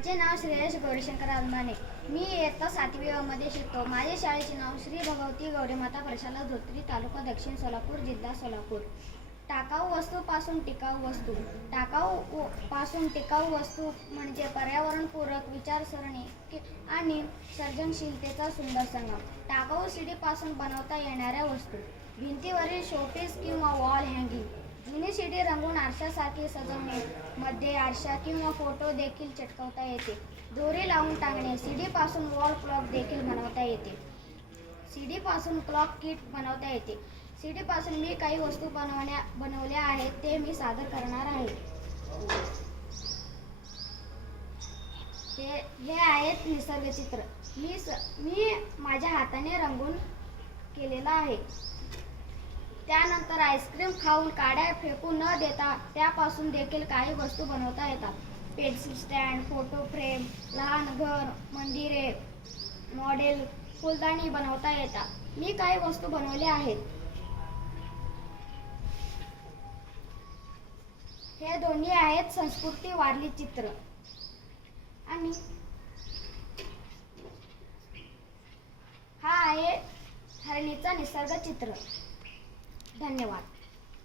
माझे नाव श्रेयश गौरीशंकर आलमाने. मी इयत्ता 7वी मध्ये शिकतो. माझ्या शाळेचे नाव श्री भगवती गौरीमाता प्रशाला धोत्री, तालुका दक्षिण सोलापूर, जिल्हा सोलापूर. टाकाऊ वस्तूपासून टिकाऊ वस्तू. टाकाऊ टिकाऊ वस्तू म्हणजे पर्यावरणपूरक विचारसरणी आणि सर्जनशीलतेचा सुंदर संगम. टाकाऊ सीडीपासून बनवता येणाऱ्या वस्तू. भिंतीवरील शोपीस किंवा वॉल हँगिंग. जुनी सीडी रंगवून आरशासारखी सजवणे. मध्ये आरशा किंवा फोटो देखील चिटकवता येते. दोरी लावून टांगणे. सीडीपासून वॉल क्लॉक देखील बनवता येते. सीडीपासून क्लॉक किट बनवता येते. सीडीपासून मी काही वस्तू बनवल्या आहेत ते मी सादर करणार आहे. हे आहेत निसर्गचित्र. मी माझ्या हाताने रंगवून केलेला आहे. त्यानंतर आईस्क्रीम खाऊन काड्या फेकून न देता त्यापासून देखील काही वस्तू बनवता येतात. पेन्सिल स्टँड, फोटो फ्रेम, लहान घर, मंदिरे, मॉडेल, फुलदाणी बनवता येतात. मी काही वस्तू बनवल्या आहेत. हे दोन्ही आहेत संस्कृती वारली चित्र आणि हा आहे हरणीचा निसर्ग चित्र. धन्यवाद.